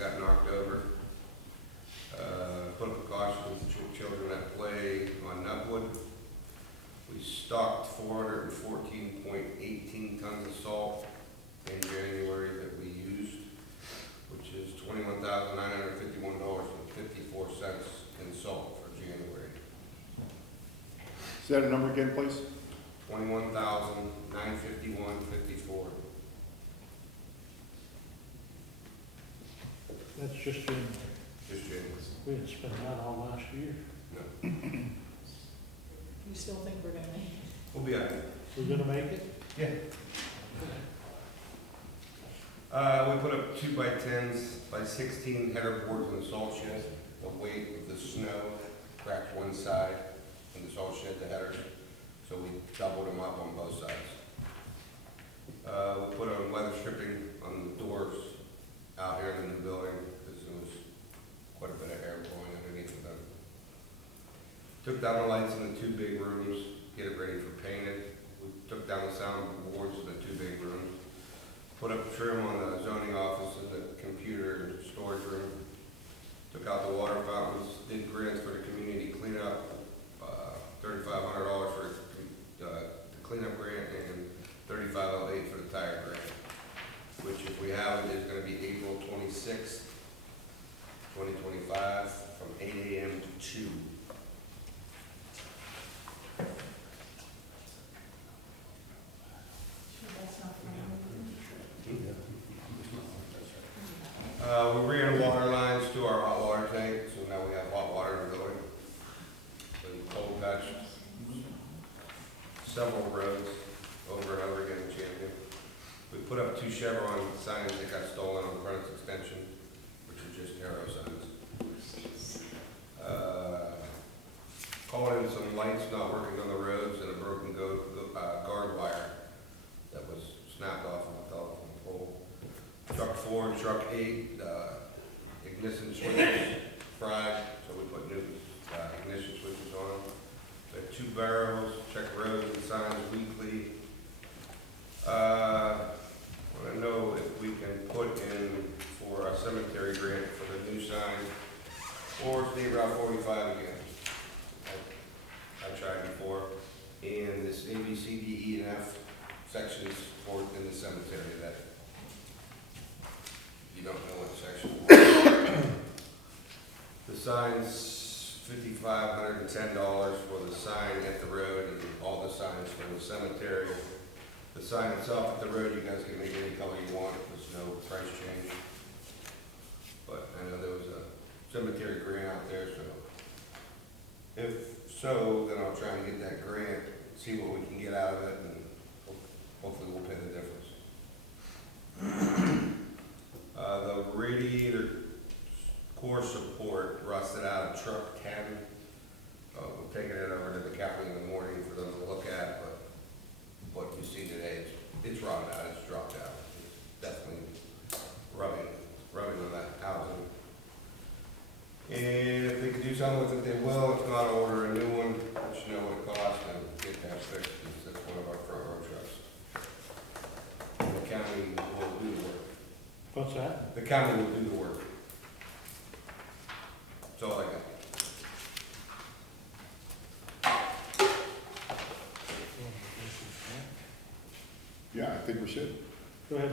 got knocked over. Put precautions to children at play on Nutwood. We stocked 414.18 tons of salt in January that we used, which is $21,951.54 in salt for January. Is that a number again, please? $21,951.54. That's just January. Just January. We didn't spend that all last year. No. You still think we're gonna make it? We'll be at it. We're gonna make it? Yeah. We put up 2x10s by 16 header boards in the salt shed. The weight of the snow cracked one side in the salt shed, the headers, so we doubled them up on both sides. We put on weather stripping on the doors out here in the new building because there was quite a bit of air blowing underneath of them. Took down the lights in the two big rooms, get it ready for painting. We took down the sound boards in the two big rooms. Put up trim on the zoning office and the computer storage room. Took out the water fountains, did grants for the community cleanup, $3,500 for the cleanup grant and $3,508 for the tire grant, which if we have it is going to be April 26th, 2025 from 8 a.m. to 2. That's not from We ran water lines to our hot water tank, so now we have hot water in the building. And cold patched several roads over and over again in Champion. We put up 2 Chevron signs that got stolen on the Brothers Extension, which are just arrow signs. Called in some lights not working on the roads and a broken guard wire that was snapped off on the telephone pole. Truck 4 and truck 8, ignition switches fried, so we put new ignition switches on them. We had 2 barrels, check roads and signs weekly. I want to know if we can put in for our cemetery grant for the new sign or State Route 45 again. I tried before, and this A, B, C, D, E, and F sections for in the cemetery that you don't know what section. The sign's $5,510 for the sign at the road and all the signs for the cemetery. The sign itself at the road, you guys can make any color you want. There's no price change. But I know there was a cemetery grant out there, so if so, then I'll try and get that grant, see what we can get out of it, and hopefully we'll pay the difference. The radiator core support rusted out of truck 10. We're taking it over to the county in the morning for them to look at, but what you see today, it's rotted out, it's dropped out. It's definitely rubbing on that housing. And if they can do something with it, they will. If not, order a new one, let you know what it costs, and get that fixed, because that's one of our front row trucks. The county will do the work. What's that? The county will do the work. That's all I got. Yeah, I think we should Go ahead,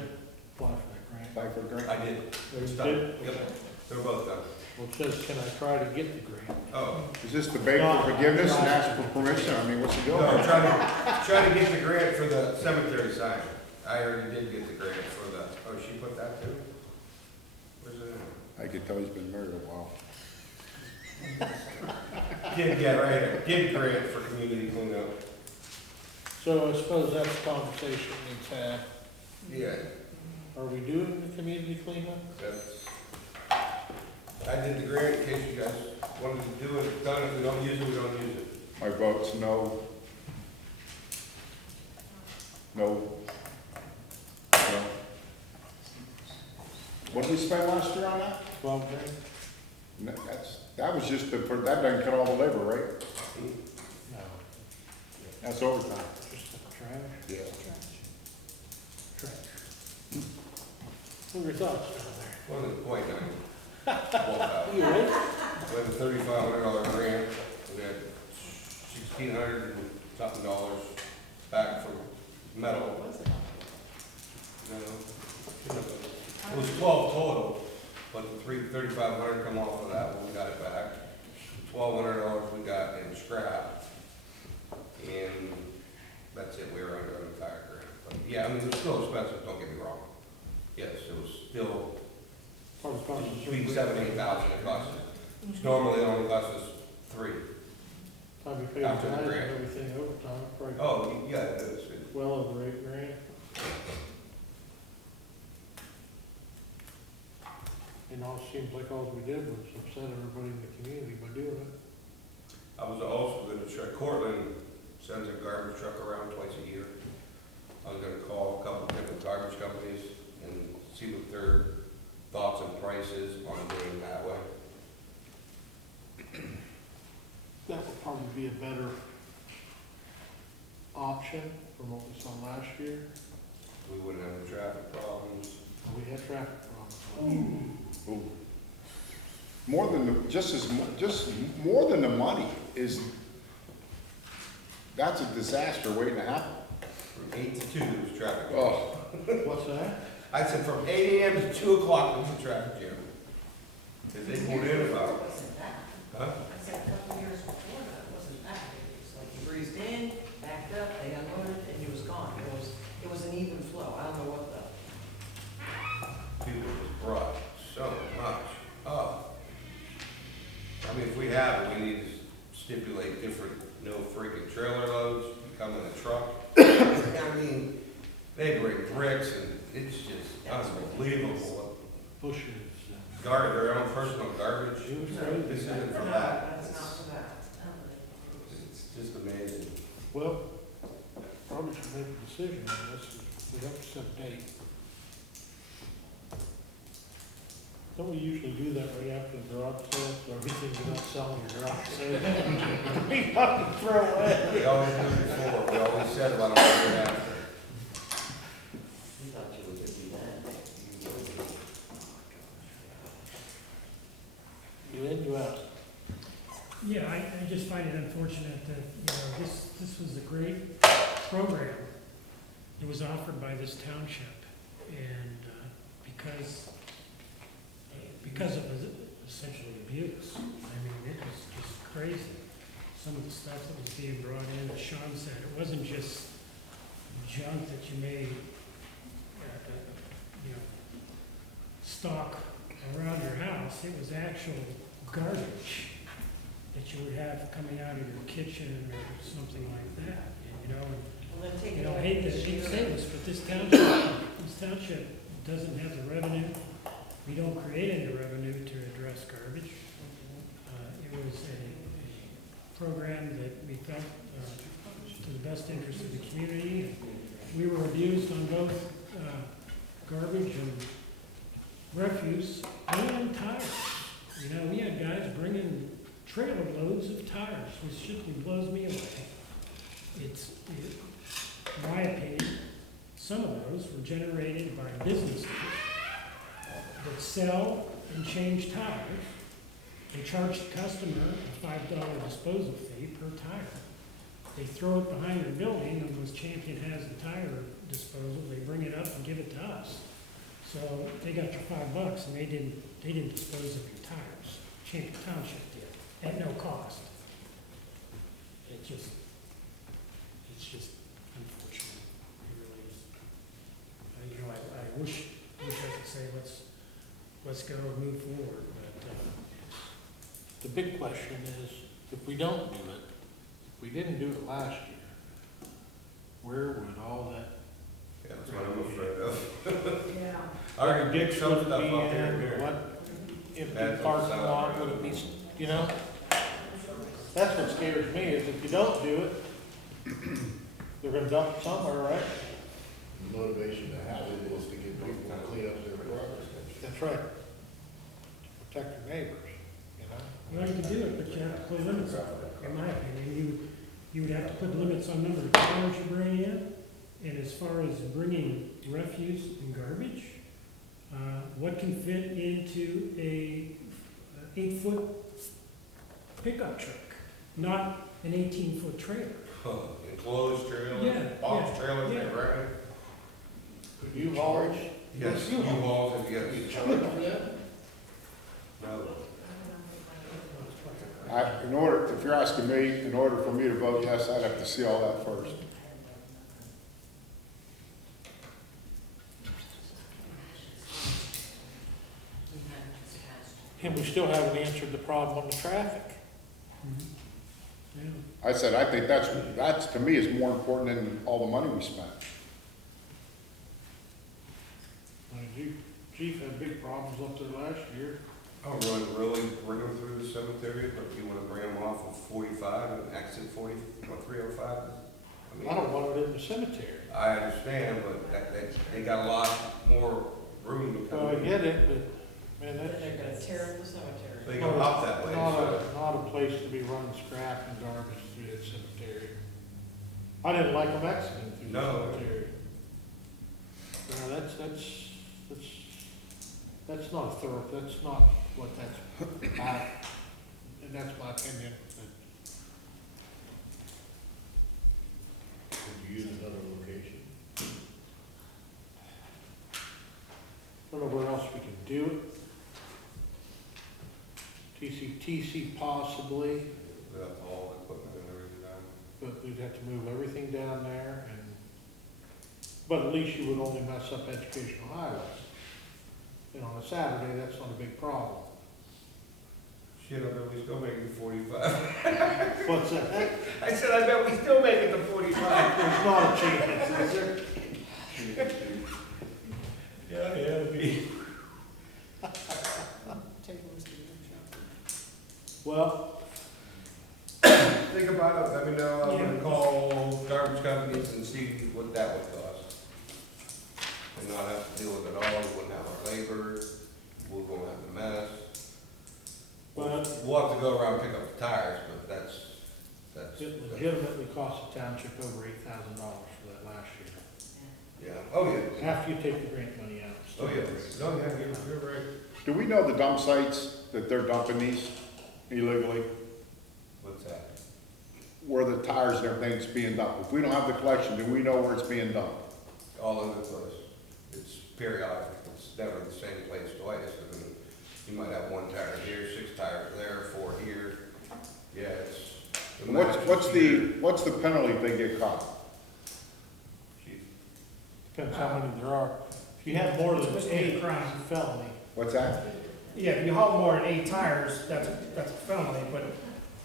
apply for that grant. apply for a grant. I did. Oh, you It's done. did? Yep. They were both done. Well, it says, can I try to get the grant? Oh. Is this to beg for forgiveness and ask for permission? I mean, what's the deal? No, trying to get the grant for the cemetery sign. I already did get the grant for the, oh, she put that too? Where's it at? I could tell he's been married a while. Did get right here, did grant for community cleanup. So I suppose that's a conversation we've had. Yeah, Are we doing the community cleanup? that's, I did the grant in case you guys wanted to do it, it's done. If we don't use it, we don't use it. My vote's no. No. No. What did we spend last year on that? 12 grand? No, that was just that doesn't cut all the labor, right? No, That's overtime. just the trash. Yeah. Trash. What are your thoughts down there? What is the point now? You would? We have a $3,500 grant, we got $1,600 and something dollars back for metal. It was 12 total, but the $3,500 come off of that when we got it back. $1,200 we got in scrap, and that's it, we were under the entire grant. But yeah, I mean, it was still expensive, don't get me wrong. Yes, it was still between $7,000 and $8,000 it cost us. Normally, it only costs us $3,000. Probably paid the After the guys and grant. everything overtime, probably Oh, yeah, that's it. well over $8,000. And all it seems like all we did was upset everybody in the community by doing it. I was also gonna try, Cortland sends a garbage truck around twice a year. I was gonna call a couple of different garbage companies and see what their thoughts and prices on doing it that way. That would probably be a better option from what we saw last year. We wouldn't have the traffic problems. We had traffic problems. Ooh. More than, just more than the money is, that's a disaster waiting to happen. From 8 to 2 is traffic. Oh, What's that? I said from 8 AM to 2 o'clock was the traffic jam. Did they put in about? Huh? He breezed in, backed up, they unloaded, and he was gone. It was an even flow. I don't know what the. People just brought so much up. I mean, if we have it, we need to stipulate different, no freaking trailer loads, come in a truck. I mean, they bring bricks and it's just unbelievable. Bushes. Guard their own personal garbage. This isn't for that. That's not for that. It's just amazing. Well, probably should make a decision on this. We have to set a date. Don't we usually do that right after the garage sale, so everything's not selling the garage sale? We got to throw away. We always do it before, we always said what I'm doing after. He thought you were gonna do that. You in, you out? Yeah, I just find it unfortunate that, this was a great program. It was offered by this township, and because of essentially abuse. I mean, it was just crazy. Some of the stuff that was being brought in, as Sean said, it wasn't just junk that you may, stock around your house. It was actual garbage that you would have coming out of your kitchen or something like that, Well, then take it I over. hate to say this, but this township doesn't have the revenue. We don't create any revenue to address garbage. It was a program that we felt to the best interest of the community. We were abused on both garbage and refuse and tires. We had guys bringing trailer loads of tires, which simply blows me away. In my opinion, some of those were generated by businesses that sell and change tires. They charge the customer a $5 disposal fee per tire. They throw it behind their building, and when Champion has a tire disposal, they bring it up and give it to us. So they got the $5, and they didn't dispose of your tires. Champion Township did, at no cost. It's just unfortunate. It really is. I wish I could say let's go and move forward, but The big question is, if we don't do it, if we didn't do it last year, where would all that? Yeah, that's what I'm afraid of. Yeah. I already dig some stuff be off here in? and here. What empty That's parking what's lot out. would it be, That's what scares me, is if you don't do it, they're gonna dump it somewhere, right? The motivation to have it is to get people to clean up their property. That's right. Protect your neighbors, well, you can do it, but you have to put limits on it, in my opinion. You would have to put limits on number of tires you bring in, and as far as bringing refuse and garbage, what can fit into a 8-foot pickup truck, not an 18-foot trailer. Enclosed trailer? Yeah, Box yeah, trailer, yeah. right? You haulers? Yes, U-Hauls, if You yes. charge for that? No. If you're asking me, in order for me to vote yes, I'd have to see all that first. And we still haven't answered the problem on the traffic. Yeah. I said, I think that's to me is more important than all the money we spent. Chief had big problems up there last year. I don't really bring them through the cemetery, but if you want to bring them off of 45 and exit 305. I don't want it in the cemetery. I understand, but they got a lot more room to Well, I come in. get it, but, man, Then that's they're gonna tear up the cemetery. They go up that way, so. not a place to be running scrap and garbage through the cemetery. I didn't like them exiting through the No. cemetery. You know, that's not a thorough, that's not what that's about, and that's my opinion. Would you use another location? I don't know where else we can do it. TC possibly, Without all the equipment and everything down but we'd have to move everything down there and, but at least you would only mess up educational highways. And on a Saturday, that's not a big problem. there. Shit, I bet we still make it to 45. What's that? I said, I bet we still make it to 45. There's not a chance, is there? Yeah, me. Well, Think about it, let me know, I'm gonna Yeah. call garbage companies and see what that would cost. And not have to deal with it all, we wouldn't have our labor, we won't have the mess. but We'll have to go around and pick up the tires, but that's. it legitimately cost the township over $8,000 for that last year. Yeah, oh, yeah. After you take the grant money out. Oh, yeah, no, yeah, you're right. Do we know the dump sites that they're dumping these illegally? What's that? Where the tires and everything's being dumped? If we don't have the collection, do we know where it's being dumped? All over the place. It's periodic, it's never the same place twice. I mean, you might have one tire here, 6 tires there, 4 here. Yeah, it's. And what's the penalty if they get caught? Chief. Depends how many there are. If you have more than Supposed to be a 8, crime. it's a felony. What's that? Yeah, if you haul more than 8 tires, that's a felony, but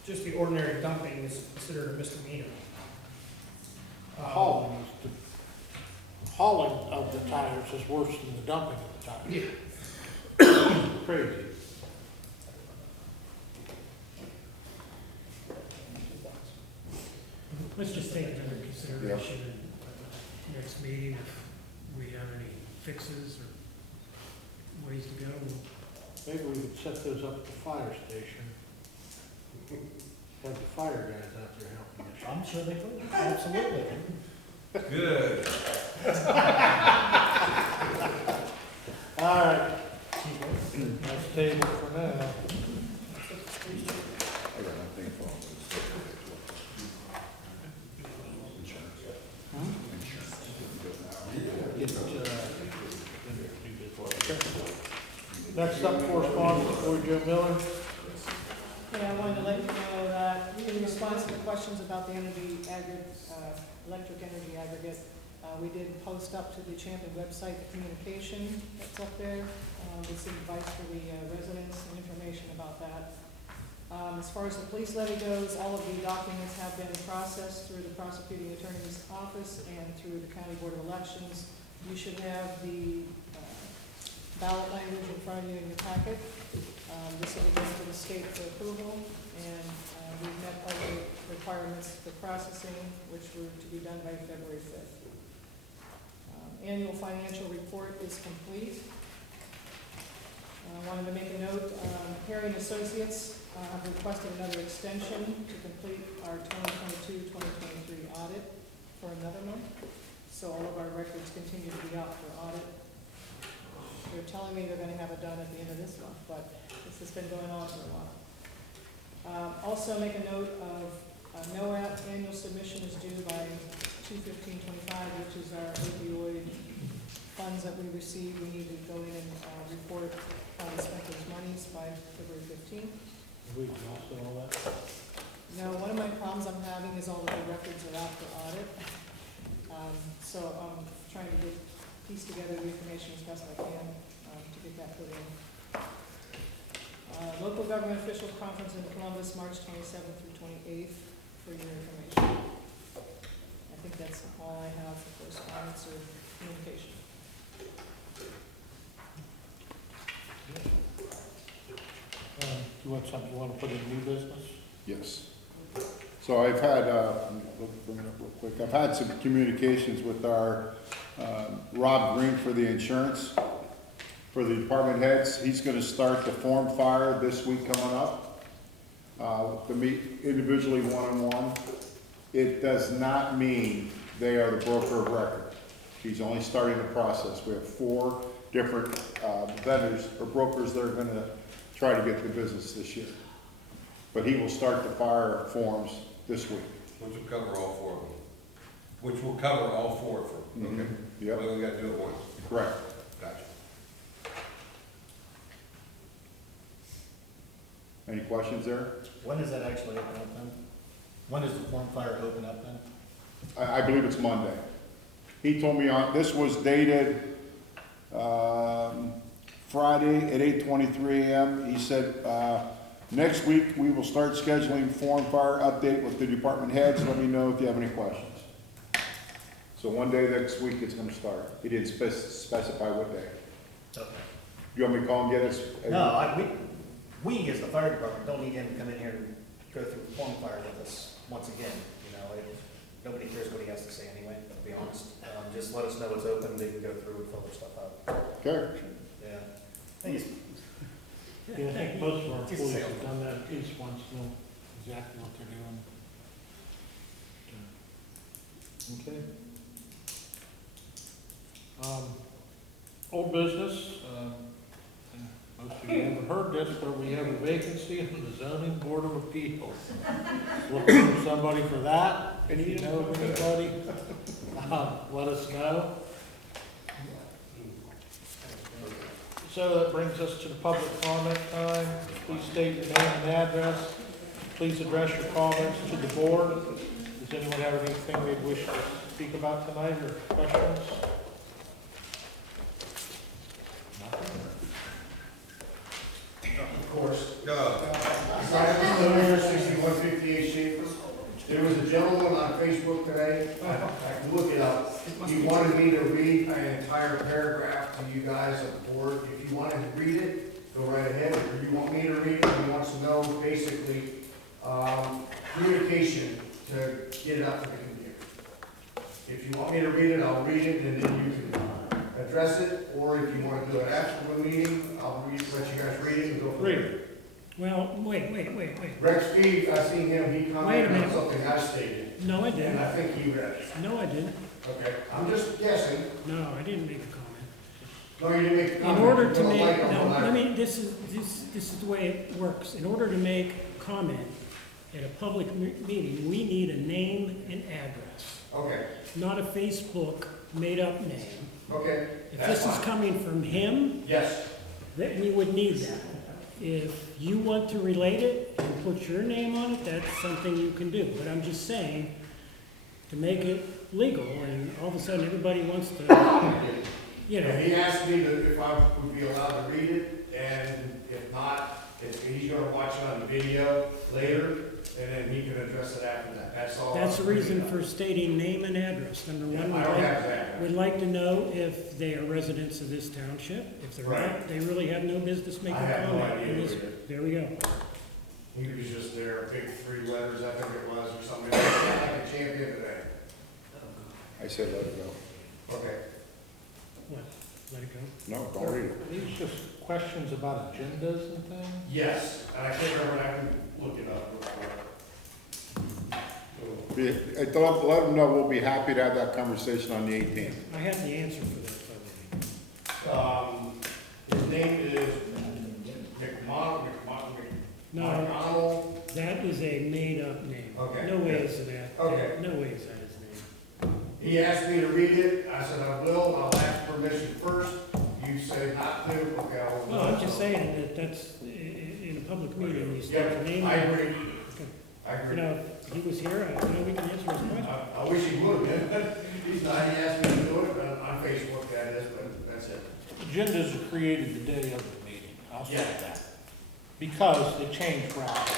just the ordinary dumping is considered a misdemeanor. Hauling of the tires is worse than the dumping of the tires. Crazy. Let's just take it under consideration in next meeting, if we have any fixes or ways to go, we'll Maybe we could set those up at the fire station. Have the fire guys out there helping us. I'm sure they will, absolutely. Good. All right. Let's table for now. I got nothing for all this. Next up, Correspondence-Laurie Jo Miller. Yeah, I wanted to let you know that in response to the questions about the electric energy aggregate, we did post up to the Champion website the communication that's up there, with some advice for the residents and information about that. As far as the police levy goes, all of the documents have been processed through the prosecuting attorney's office and through the County Board of Elections. You should have the ballot language in front of you in your packet. This will go to the state for approval, and we've met all the requirements for processing, which were to be done by February 5th. Annual financial report is complete. I wanted to make a note, Gerry and Associates have requested another extension to complete our 2022-2023 audit for another month. So all of our records continue to be out for audit. They're telling me they're gonna have it done at the end of this month, but this has been going on for a while. Also make a note of, NOAA annual submission is due by 2/15/25, which is our opioid funds that we receive. We need to go in and, report how we spent those monies by February 15th. We exhausted all that. No, one of my problems I'm having is all of the records are out for audit. So I'm trying to piece together the information as best I can, to get that put in. Local government official conference in Columbus, March 27th through 28th, for your information. I think that's all I have for correspondence or communication. You want something, you want to put in new business? Yes. So I've had, let me bring it up real quick. I've had some communications with our Rob Green for the insurance, for the department heads. He's gonna start the form fire this week coming up, to meet individually one-on-one. It does not mean they are the broker of record. He's only starting the process. We have 4 different vendors or brokers that are gonna try to get the business this year. But he will start the fire forms this week. Which will cover all 4 of them. Which will cover all 4 of them, okay? Yep, Well, we gotta do it once. correct. Gotcha. Any questions there? When does that actually open up then? When does the form fire open up then? I believe it's Monday. He told me this was dated, Friday at 8:23 a.m. He said, next week we will start scheduling form fire update with the department heads. Let me know if you have any questions. So one day next week it's gonna start. He didn't specify what day. Okay. You want me to call and get us? No, we as the fire department don't need him to come in here and go through the form fire with us once again. You know, nobody cares what he has to say anyway, to be honest. Just let us know it's open, they can go through and fill their stuff out. Okay. Yeah. Thanks. Yeah, I think most of our employees have done that at least once, know exactly what they're doing. Okay. Old business, most of you haven't heard this, but we have a vacancy in the zoning board of appeals. Looking for somebody for that, if you know of anybody, let us know. So that brings us to the public comment time. Please state your name and address. Please address your comments to the board. Does anyone have anything they wish to speak about tonight or questions? Of course. Yeah. Silence number 6158 Schaefer. There was a gentleman on Facebook today, I can look it up. He wanted me to read an entire paragraph to you guys at the board. If you wanted to read it, go right ahead. If you want me to read it, he wants to know basically communication to get it out to the community. If you want me to read it, I'll read it and then you can address it. Or if you want to do it after the meeting, I'll let you guys read it and go from there. Well, wait. Rex B, I seen him, he Wait a commented on minute. something I stated, No, I and didn't. I think he read it. No, I didn't. Okay, I'm just guessing. No, I didn't make a comment. No, you didn't make a In comment. order You to put a make, like on no, what I- let me, this is the way it works. In order to make comment at a public meeting, we need a name and address, Okay, not a Facebook made-up name. okay, If that's this is fine. coming from him, Yes, then we would need that. If you want to relate it and put your name on it, that's something you can do. But I'm just saying, to make it legal, and all of a sudden everybody wants to, you know. and he asked me if I would be allowed to read it, and if not, he's gonna watch it on the video later, and then he can address it after that, that's all. That's the reason for stating name and address. Number Yeah, one, I don't have that. we'd like to know if they are residents of this township. If they're not, Right. they really have no business making I have no comment. idea And who this- it is. There we go. He was just there, big 3 letters, I think it was, or something, like a champion today. I said let it go. Okay. What, let it go? No, don't read it. These just questions about agendas and things? Yes, and I can't remember, I can look it up. Let them know we'll be happy to have that conversation on the 18th. I have the answer for that, by the way. His name is No, McDonald. that is a made-up name. Okay. No way is that, Okay. no way is that his name. He asked me to read it. I said, I will. I'll ask permission first. You say not to, okay, I will. Well, I'm just saying that that's, in a public meeting, you state the Yep, name. I agree. Okay. I You agree. know, if he was here, I know we can answer his question. I wish he would have been. He's not, he asked me to do it on Facebook, that is, but that's it. Agendas are created the day of the meeting, I'll say Yeah. that. Because they change rapidly.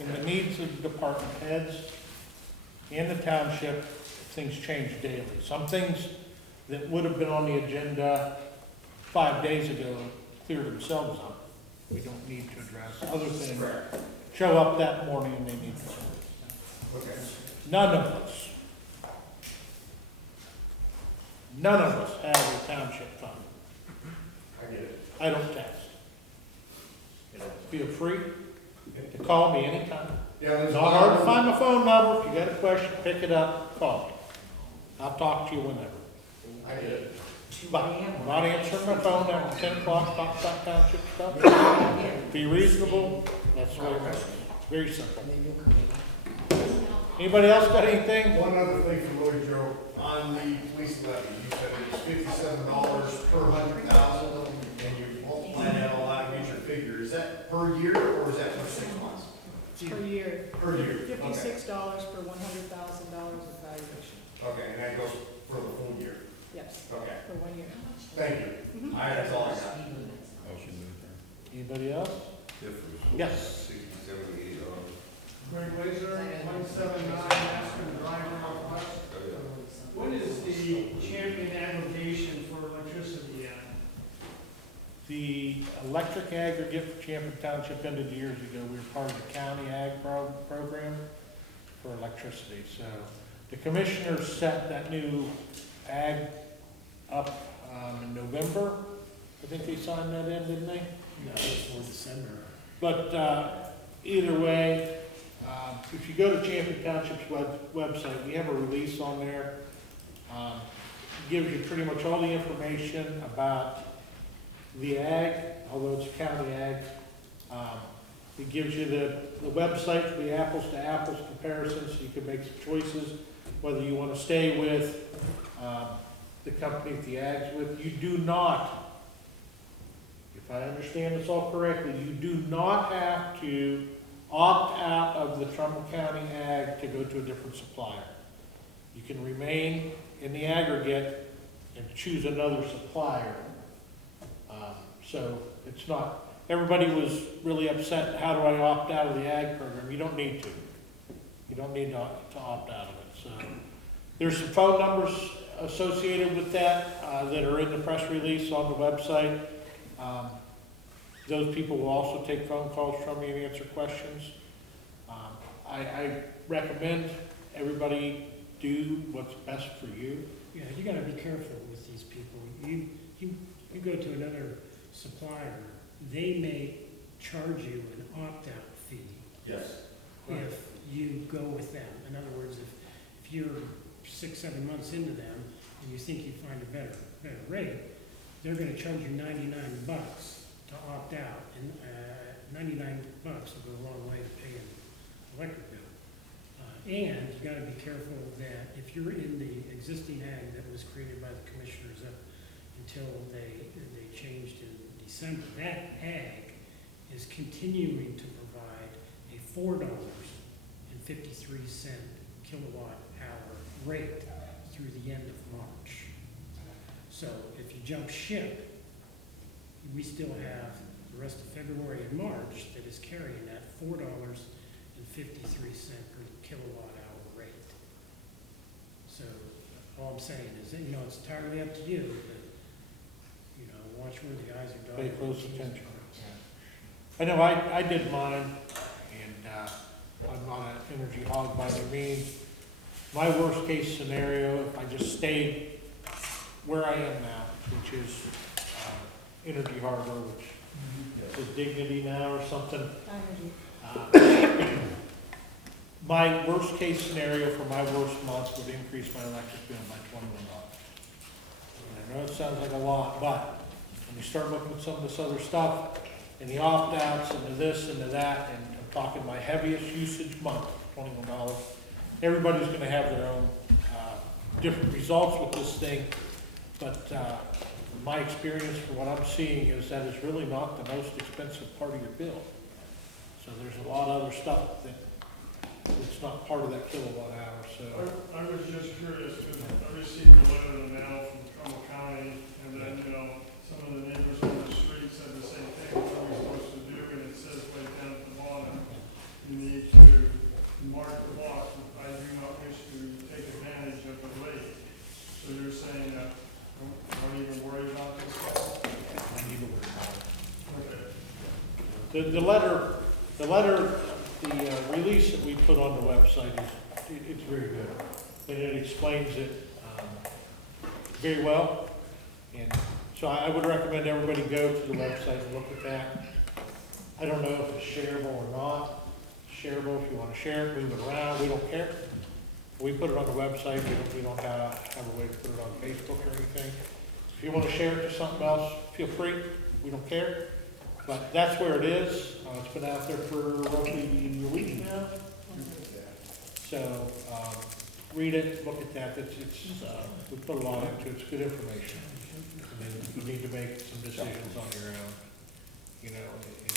And the needs of the department heads and the township, things change daily. Some things that would have been on the agenda 5 days ago clear themselves up. We don't need to address. Other things show up that morning and they need to. Okay. None of us have a township fund. I get it. I don't tax. Feel free to call me anytime. Yeah, there's It's a not lot hard to of find my phone number. If you got a question, pick it up, call me. I'll talk to you whenever. I get it. But I'm not answering my phone after 10 o'clock, talk about township stuff. Be reasonable, that's the way it is. Very simple. Anybody else got anything? One other thing for Louis Joe, on the police levy, you said it's $57 per 100,000, and you multiply that all out and get your figure. Is that per year, or is that for 6 months? Per year, Per year, okay. $56 per $100,000 of valuation. Okay, and that goes for the full year, Yes, okay. for 1 year. Thank you. That's all I got. Anybody else? Differs. Yes. $60, $70, $80. Greg Laser, 179 Western Drive, Northwest. What is the champion aggregation for electricity at? The electric aggregate for Champlin Township ended years ago. We were part of the county ag program for electricity. So the commissioners set that new ag up in November. I think they signed that in, didn't they? No, it's more December. But either way, if you go to Champlin Township's website, we have a release on there. Gives you pretty much all the information about the ag, although it's county ag. It gives you the website for the apples to apples comparison, so you can make some choices, whether you want to stay with the company that the ag's with. You do not, if I understand this all correctly, you do not have to opt out of the Trumbull County ag to go to a different supplier. You can remain in the aggregate and choose another supplier. So it's not, everybody was really upset, how do I opt out of the ag program? You don't need to. You don't need to opt out of it. So there's some phone numbers associated with that that are in the press release on the website. Those people will also take phone calls from me and answer questions. I recommend everybody do what's best for you. Yeah, you gotta be careful with these people. You go to another supplier, they may charge you an opt-out fee Yes. if you go with them. In other words, if you're 6, 7 months into them and you think you find a better rate, they're gonna charge you $99 to opt out, and $99 will go a long way to paying electric bill. And you gotta be careful that if you're in the existing ag that was created by the commissioners up until they changed in December, that ag is continuing to provide a $4.53 kilowatt hour rate through the end of March. So if you jump ship, we still have the rest of February and March that is carrying that $4.53 per kilowatt hour rate. So all I'm saying is that, it's entirely up to you, but, watch where the eyes are dotted. Pay close attention. I know I did mine, and I'm not an energy hog by any means. My worst case scenario, if I just stayed where I am now, which is Energy Harbor, which is Dignity now or something. My worst case scenario for my worst month would increase my electric bill by $21. I know it sounds like a lot, but you start looking at some of this other stuff, and the opt-outs, and the this, and the that, and I'm talking my heaviest usage month, $21. Everybody's gonna have their own, different results with this thing, but, my experience for what I'm seeing is that it's really not the most expensive part of your bill. So there's a lot of other stuff that, it's not part of that kilowatt hour, so. I was just curious, because I received a letter now from Trumbull County, and then, you know, some of the neighbors on the street said the same thing, what are we supposed to do? And it says right down at the bottom, you need to mark the lot. I do not wish to take advantage of the lake. So you're saying that, don't even worry about this stuff? Okay. The release that we put on the website it's very good. And it explains it, very well. And so I would recommend everybody go to the website and look at that. I don't know if it's shareable or not. Shareable, if you want to share it, move it around, we don't care. We put it on the website, we don't have a way to put it on Facebook or anything. If you want to share it to something else, feel free, we don't care. But that's where it is. It's been out there for roughly a week now. So, read it, look at that, we put a lot into it, it's good information. I mean, you need to make some decisions on your own, you know, and,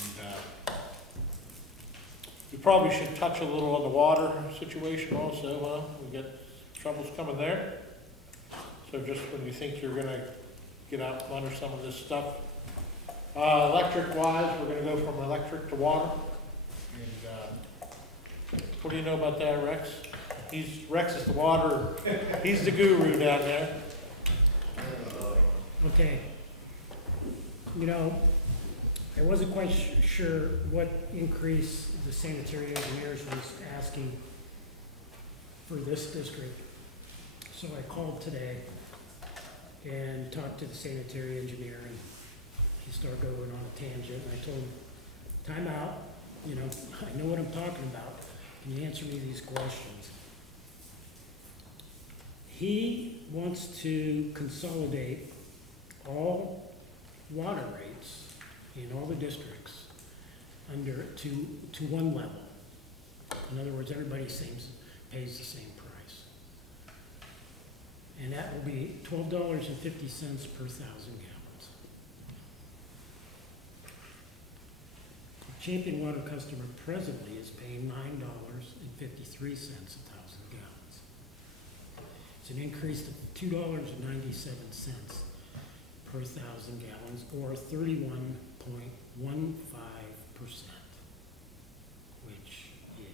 we probably should touch a little on the water situation also, huh? We got troubles coming there. So just when you think you're gonna get out from under some of this stuff. Electric wise, we're gonna go from electric to water. And, what do you know about that, Rex? Rex is the water, he's the guru down there. Okay. You know, I wasn't quite sure what increase the sanitary engineers was asking for this district. So I called today and talked to the sanitary engineer, and he started going on a tangent, and I told him, time out, you know, I know what I'm talking about. Can you answer me these questions? He wants to consolidate all water rates in all the districts to one level. In other words, everybody pays the same price. And that will be $12.50 per 1,000 gallons. The Champion Water customer presently is paying $9.53 a 1,000 gallons. It's an increase of $2.97 per 1,000 gallons, or 31.15%, which